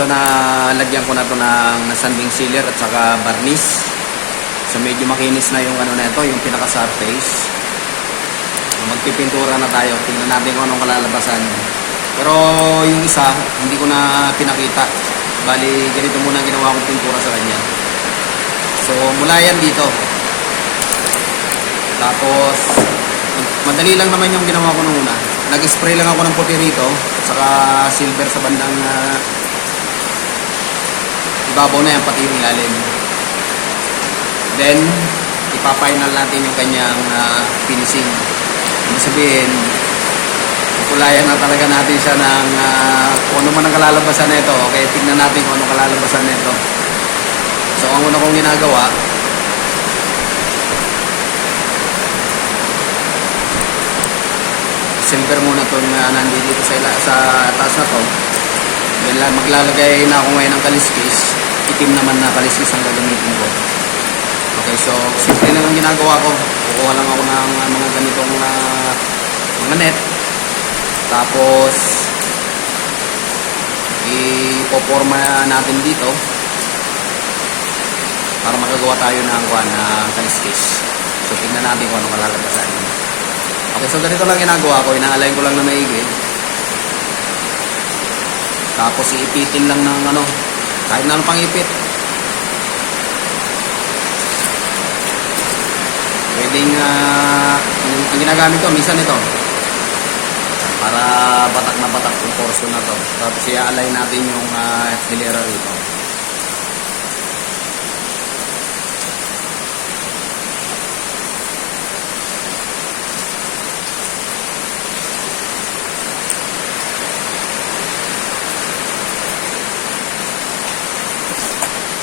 So nalagyan ko na to ng sanding sealer at saka varnish. So medyo makinis na yung ano na ito, yung pinaka surface. Magpipintura na tayo. Tingnan natin kung anong kalalabasan. Pero yung isa, hindi ko na pinakita. Bali, ganito muna ginawa kong pintura sa kanya. So mula yan dito. Tapos madali lang naman yung ginawa ko nung una. Nag-spray lang ako ng puti rito at saka silver sa bandang ibabaw na yan, pati yung ilalim. Then ipa-final natin yung kanyang finishing. Ibig sabihin, kukulayan na talaga natin siya ng kung ano man ang kalalabasan nito. Okay, tignan natin kung ano kalalabasan nito. So ang una kong ginagawa, silver muna itong nandito sa taas na to. Then maglalagay na ako ngayon ng kaliskis. Itim naman na kaliskis ang gagamitin ko. Okay, so simple lang ang ginagawa ko. Kukuha lang ako ng mga ganitong mga net. Tapos ipoporma natin dito para makagawa tayo ng kaliskis. So tingnan natin kung ano kalalabasan. Okay, so ganito lang ginagawa ko. Inaalay ko lang na maigi. Tapos iipitin lang ng kahit na pang ipit. Pwedeng, ang ginagamit ko, minsan ito. Para batak na batak yung portion na to. Tapos iaalay natin yung hilera rito.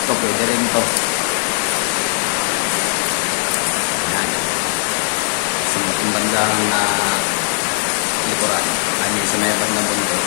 Ito, pwede rin ito. Ayan. Sa mga bandang likuran. I mean, sa may bandang bundok.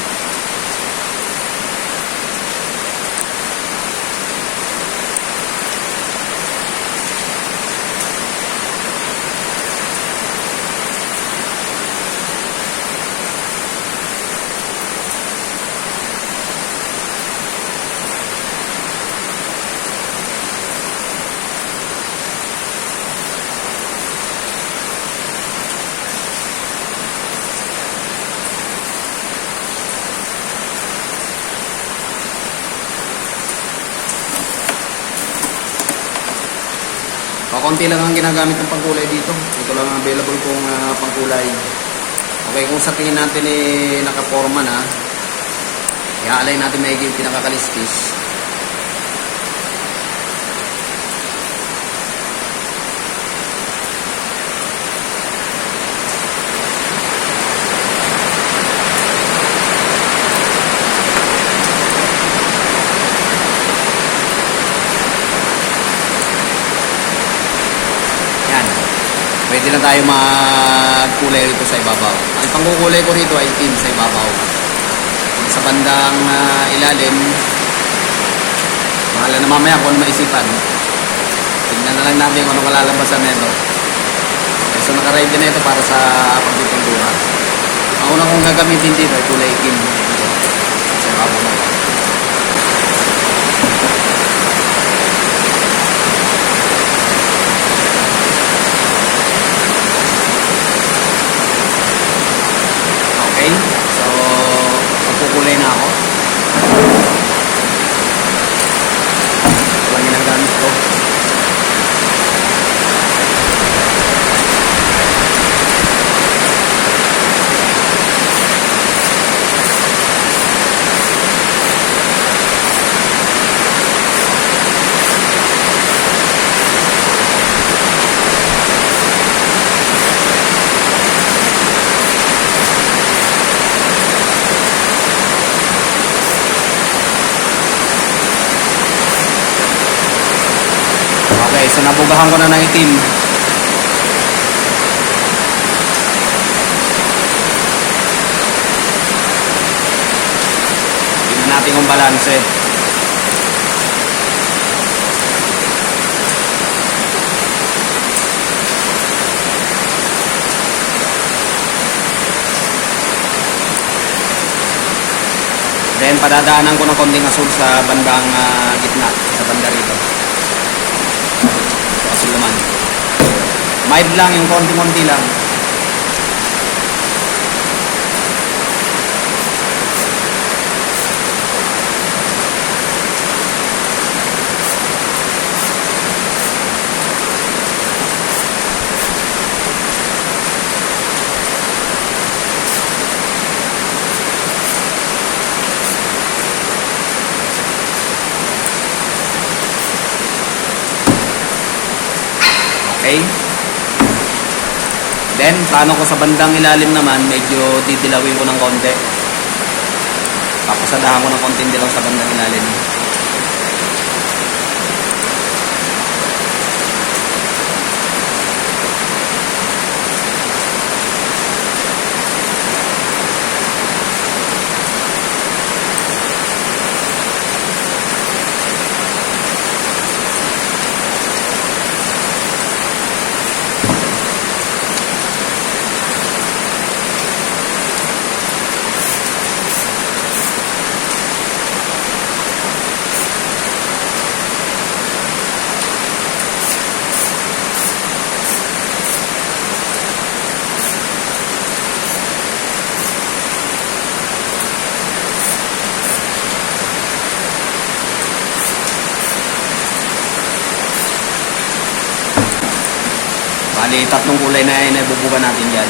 Konti lang ang ginagamit ng pangkulay dito. Ito lang ang available kong pangkulay. Okay, kung sa tingin natin nakaporma na, iaalay natin maigi yung pinakakaliskis. Pwede na tayo magkulay rito sa ibabaw. Ang pangkukulay ko rito ay itim sa ibabaw. Sa bandang ilalim, mahala na mamaya kung ano maisipan. Tignan na lang natin kung ano kalalabasan nito. Okay, so naka-ready na ito para sa pagpipintura. Ang una kong gagamitin dito ay kulay itim. Sa ibabaw na. Okay, so magkukulay na ako. Ito lang ginagamit ko. Okay, so nabugahan ko na ng itim. Tignan natin kung balanse. Then padadaanan ko ng konting asul sa bandang gitna, sa banda rito. So, asul naman. Mild lang, yung konti-konti lang. Okay. Then, plano ko sa bandang ilalim naman, medyo didilawin ko ng konti. Papasadahan ko ng konting dilaw sa bandang ilalim. Bali, tatlong kulay na ibubuga natin dyan.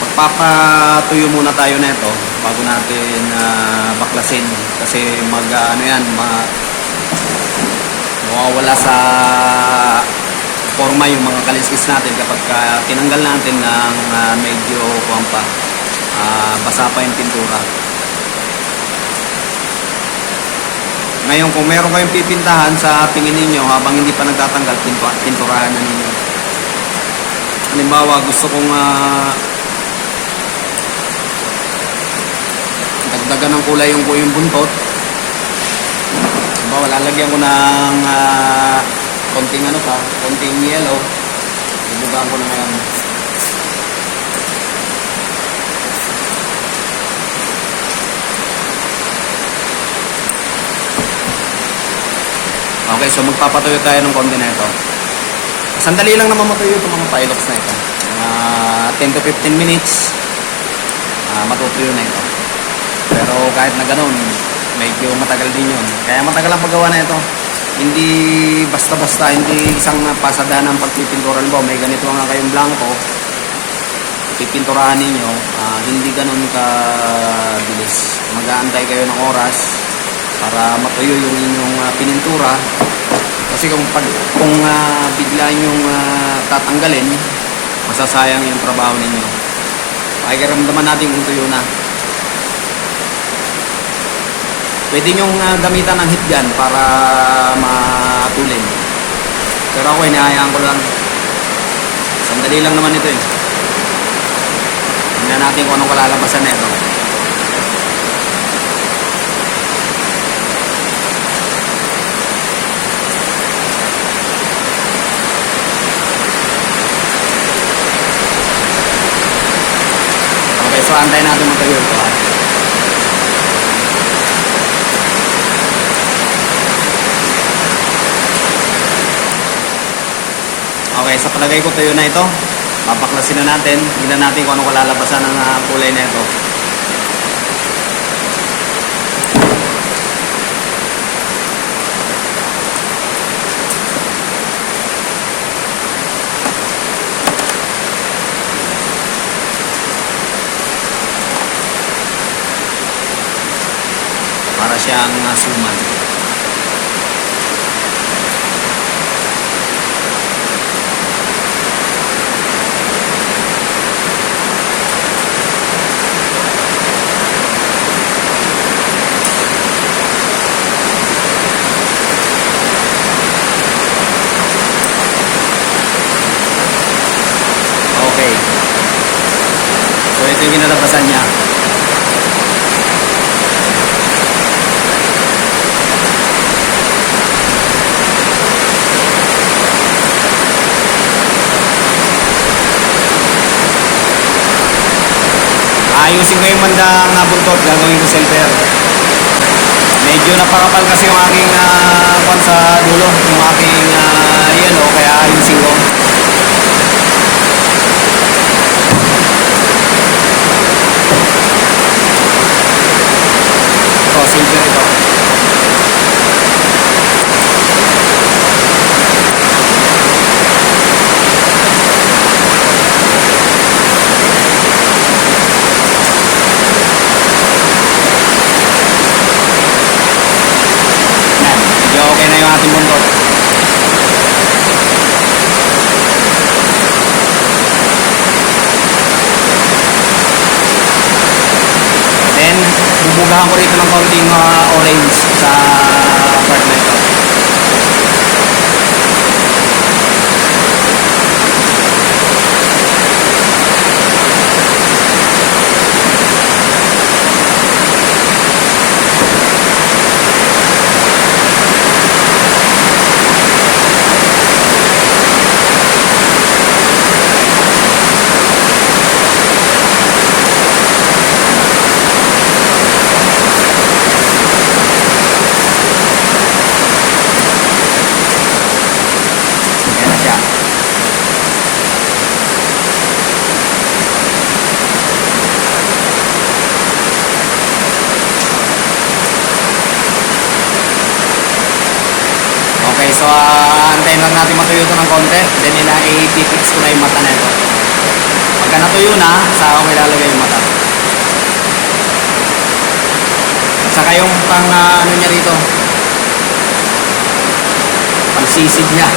Magpapatuyo muna tayo na ito bago natin baklasin. Kasi mawawala sa forma yung mga kaliskis natin kapag tinanggal natin ng medyo basa pa yung pintura. Ngayon, kung meron kayong pipintahan sa tingin ninyo habang hindi pa nagtatanggal, pinturahan na ninyo. Halimbawa, gusto kong dagdagan ng kulay yung buntot. Halimbawa, lalagyan ko ng konting yellow. Ibugaan ko na ngayon. Okay, so magpapatuyo tayo ng konti na ito. Sandali lang naman matuyo itong mga pilots na ito. 10 to 15 minutes, matutuyo na ito. Pero kahit na ganun, medyo matagal din yun. Kaya matagal ang paggawa na ito. Hindi basta-basta, hindi isang pasada ng pagpipinturan mo. May ganito nga kayong blanco, pipinturahan ninyo, hindi ganun kabilis. Mag-aantay kayo ng oras para matuyo yung inyong pinintura. Kasi kung bigla nyong tatanggalin, masasayang yung trabaho ninyo. Pakiramdaman natin kung tuyo na. Pwede nyong gamitan ng heat gun para matulin. Pero ako, hinahayaan ko lang. Sandali lang naman ito eh. Tingnan natin kung anong kalalabasan na ito. So, antay natin matuyo ito. Okay, sa palagay ko tuyo na ito. Papaklasin na natin. Tingnan natin kung anong kalalabasan ng kulay na ito. Para siyang suman. Okay. So ito yung kinalabasan niya. Ayusin ko yung bandang buntot, gagawin ko silver. Medyo napakapal kasi yung aking kwan sa dulo, yung aking yellow, kaya ayusin ko. Ito, silver ito. Okay na yung ating buntot. Then, bubugahan ko rito ng konting orange sa part na ito. Okay, so antayin lang natin matuyo ito ng konti. Then i-fix ko na yung mata na ito. Pagka natuyo na, saka ko ilalagay yung mata. Saka yung pang ano niya rito, pang sisid niya.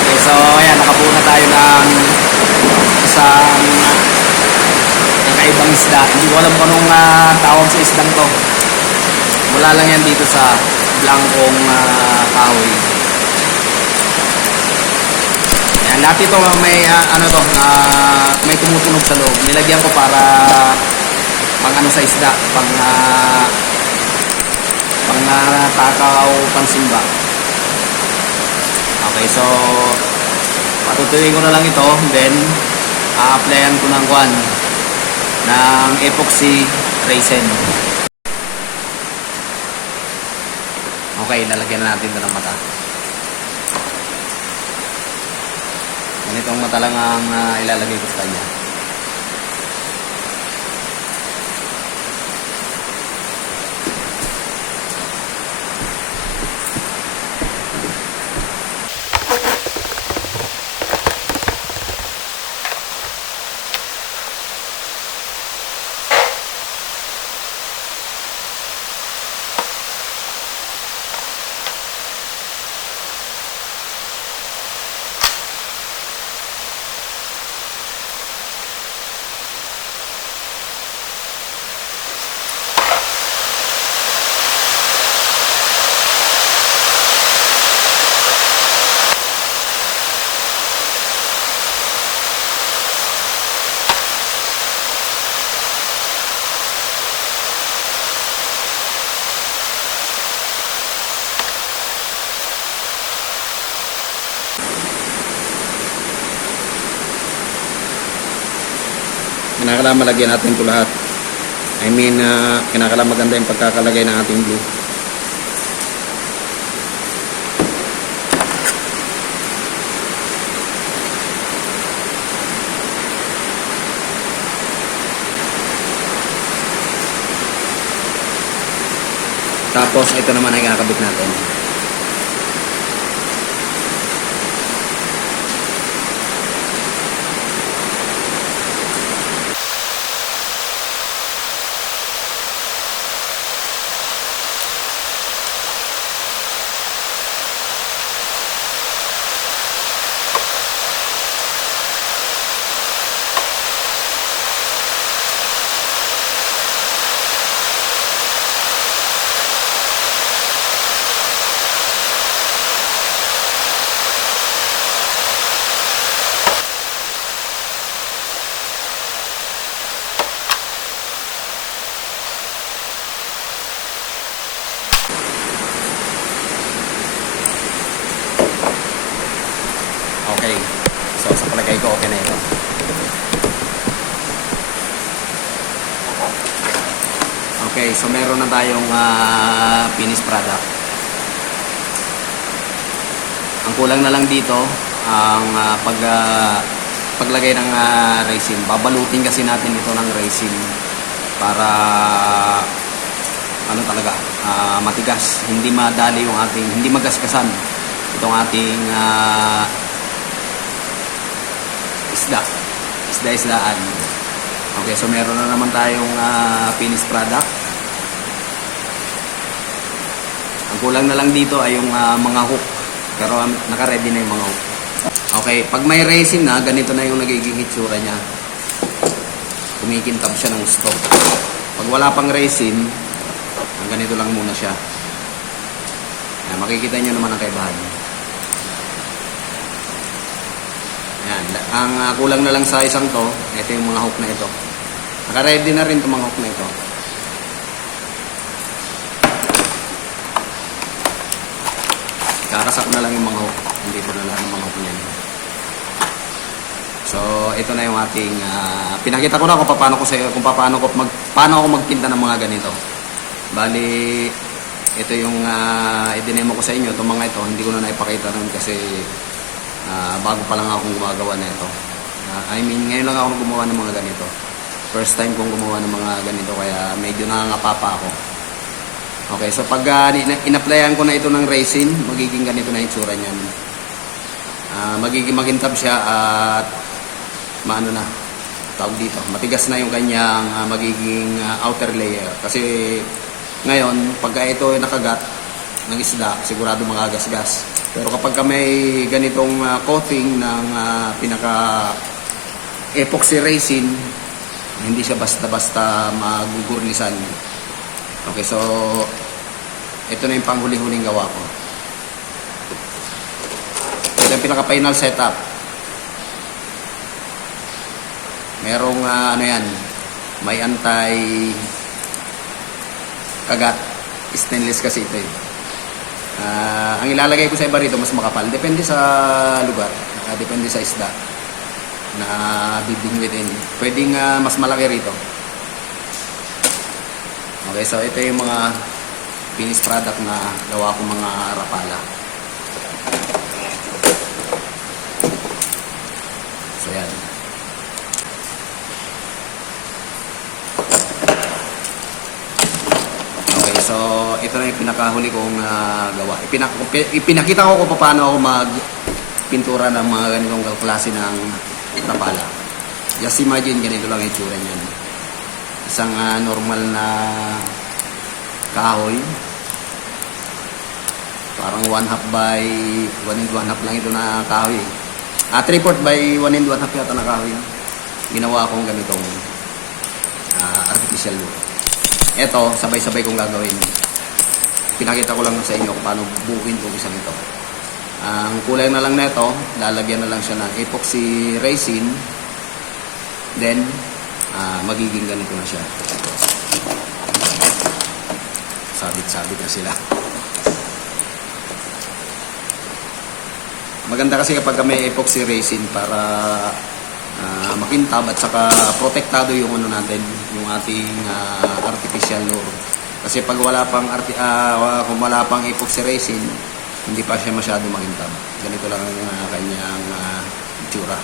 Okay, so ayan, nakabuo na tayo ng isang kakaibang isda. Hindi ko alam kung anong tawag sa isdang to. Wala lang yan dito sa blankong kahoy. Ayan, lahat ito may ano to, may tumutunog sa loob. Nilagyan ko para pang ano sa isda, pang takaw, pang simba. Okay, so patutuyuin ko na lang ito, then a-applyan ko ng kwan ng epoxy resin. Okay, lalagyan na natin ito ng mata. Ganitong mata lang ang ilalagay ko sa kanya. Kinakailangan malagyan natin ito lahat. I mean, kinakailangan maganda yung pagkakalagay ng ating glue. Tapos ito naman ay kakabit natin. Okay. So, sa palagay ko, okay na ito. Okay, so meron na tayong finished product. Ang kulang na lang dito ang paglagay ng resin. Babalutin kasi natin ito ng resin para ano talaga, matigas, hindi madali yung ating, hindi magasgasan itong ating isdaan. Okay, so meron na naman tayong finished product. Ang kulang na lang dito ay yung mga hook, pero naka-ready na yung mga hook. Okay, pag may resin na, ganito na yung nagiging hitsura niya. Kumikintab siya ng stock. Pag wala pang resin, ganito lang muna siya. Ayan, makikita nyo naman ang kaibahan. Ayan, ang kulang na lang sa isang to, ito yung mga hook na ito. Naka-ready na rin itong mga hook na ito. Kakasak na lang yung mga hook. Hindi ko na lang yung mga hook niyan. So, ito na yung ating pinakita ko na kung paano ako magpinta ng mga ganito. Bali, ito yung i-demo ko sa inyo. Itong mga ito, hindi ko na naipakita nun kasi bago pa lang akong gumagawa na ito. Ngayon lang ako gumawa ng mga ganito. First time kong gumawa ng mga ganito, kaya medyo nakangapapa ako. Okay, so pag in-applyan ko na ito ng resin, magiging ganito na yung itsura niyan. Magiging magintab siya at maano na, tawag dito, matigas na yung kanyang magiging outer layer. Kasi ngayon, pagka ito nakagat ng isda, sigurado magagasgas. Pero kapag may ganitong coating ng pinaka-epoxy resin, hindi siya basta-basta magugurnisan. Okay, so ito na yung panghuli-huling gawa ko. Ito yung pinaka-final setup. Merong ano yan, may anti-kagat. Stainless kasi ito eh. Ang ilalagay ko sa iba rito mas makapal. Depende sa lugar. Depende sa isda na bibingwitin. Pwedeng mas malaki rito. Okay, so ito yung mga finished product na gawa ko mga rapala. So yan. So, ito na yung pinakahuli kong gawa. Ipinakita ko kung paano ako magpintura ng mga ganitong klase ng rapala. Just imagine, ganito lang yung itsura niyan. Isang normal na kahoy. Parang 1/2 by 1 and 1/2 lang ito na kahoy. 3/4 by 1 and 1/2 yata na kahoy. Ginawa kong ganitong artificial wood. Ito, sabay-sabay kong gagawin. Pinakita ko lang sa inyo kung paano buuin itong isang ito. Ang kulay na lang nito, lalagyan na lang siya ng epoxy resin. Then, magiging ganito na siya. Sabit-sabit na sila. Maganda kasi kapag may epoxy resin para makintab at saka protektado yung ano natin, yung ating artificial lure. Kasi pag wala pang kung wala pang epoxy resin, hindi pa siya masyado makintab. Ganito lang ang kanyang itsura.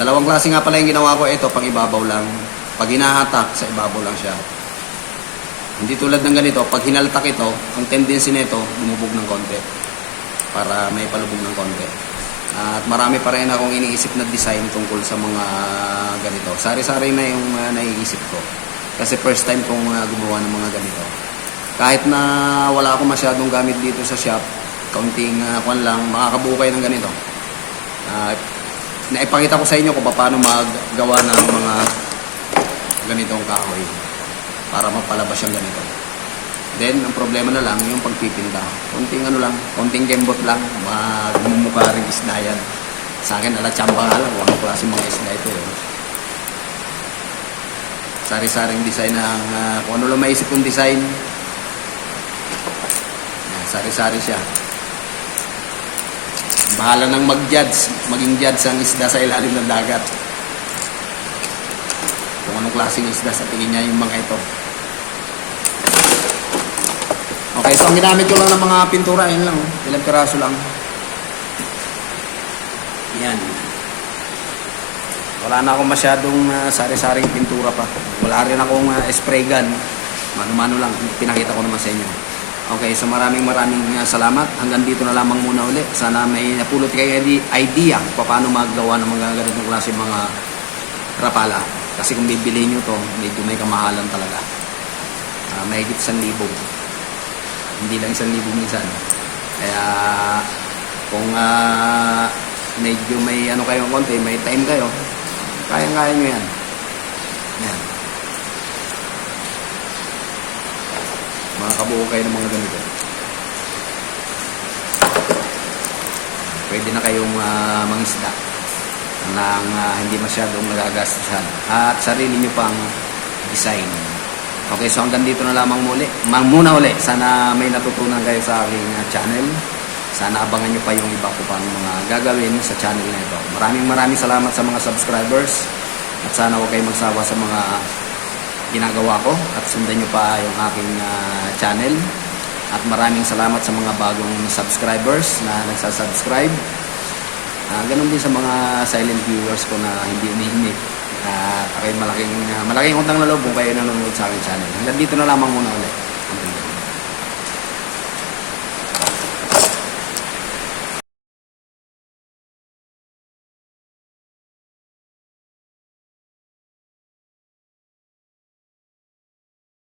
Dalawang klase nga pala yung ginawa ko. Ito pang ibabaw lang. Pag hinahatak, sa ibabaw lang siya. Hindi tulad ng ganito, pag hinaltak ito, ang tendency nito lumubog ng konti para may palubog ng konti. At marami pa rin akong iniisip na design tungkol sa mga ganito. Sari-sari na yung naiisip ko. Kasi first time kong gumawa ng mga ganito. Kahit na wala akong masyadong gamit dito sa shop, kaunting kwan lang, makakabuo kayo ng ganito. Naipakita ko sa inyo kung paano maggawa ng mga ganitong kahoy para mapalabas yung ganito. Then, ang problema na lang, yung pagpipinta. Konting ano lang, konting gembot lang, magmumukha rin isda yan. Sa akin, alatsamba nga lang, walang klase mga isda ito. Sari-saring design ng, kung ano lang maisip kong design, sari-sari siya. Bahala nang mag-judge, maging judge ang isda sa ilalim ng dagat. kung anong klaseng isda sa tingin niya yung mga ito. Okay, so ang ginamit ko lang ng mga pintura, yun lang, ilang piraso lang. Yan. Wala na akong masyadong sari-saring pintura pa. Wala rin akong spray gun. Mano-mano lang, pinakita ko naman sa inyo. Okay, so maraming salamat. Hanggang dito na lamang muna uli. Sana may napulot kayo idea kung paano maggawa ng mga ganitong klase mga rapala. Kasi kung bibili nyo to, medyo may kamahalan talaga. Mahigit 1,000. Hindi lang 1,000 minsan. Kaya kung medyo may ano kayong konti, may time kayo, kayang-kaya nyo yan. Yan. Makakabuo kayo ng mga ganito. Pwede na kayong mangisda nang hindi masyadong nagagastusan at sarili nyo pang design. Okay, so hanggang dito na lamang muna uli. Sana may natutunan kayo sa aking channel. Sana abangan nyo pa yung iba ko pang mga gagawin sa channel na ito. Maraming salamat sa mga subscribers at sana huwag kayong magsawa sa mga ginagawa ko at sundan nyo pa yung aking channel. At maraming salamat sa mga bagong subscribers na nagsasubscribe. Ganon din sa mga silent viewers ko na hindi umihimik. At ako'y malaking utang na loob kung kayo nanonood sa aking channel. Hanggang dito na lamang muna ulit.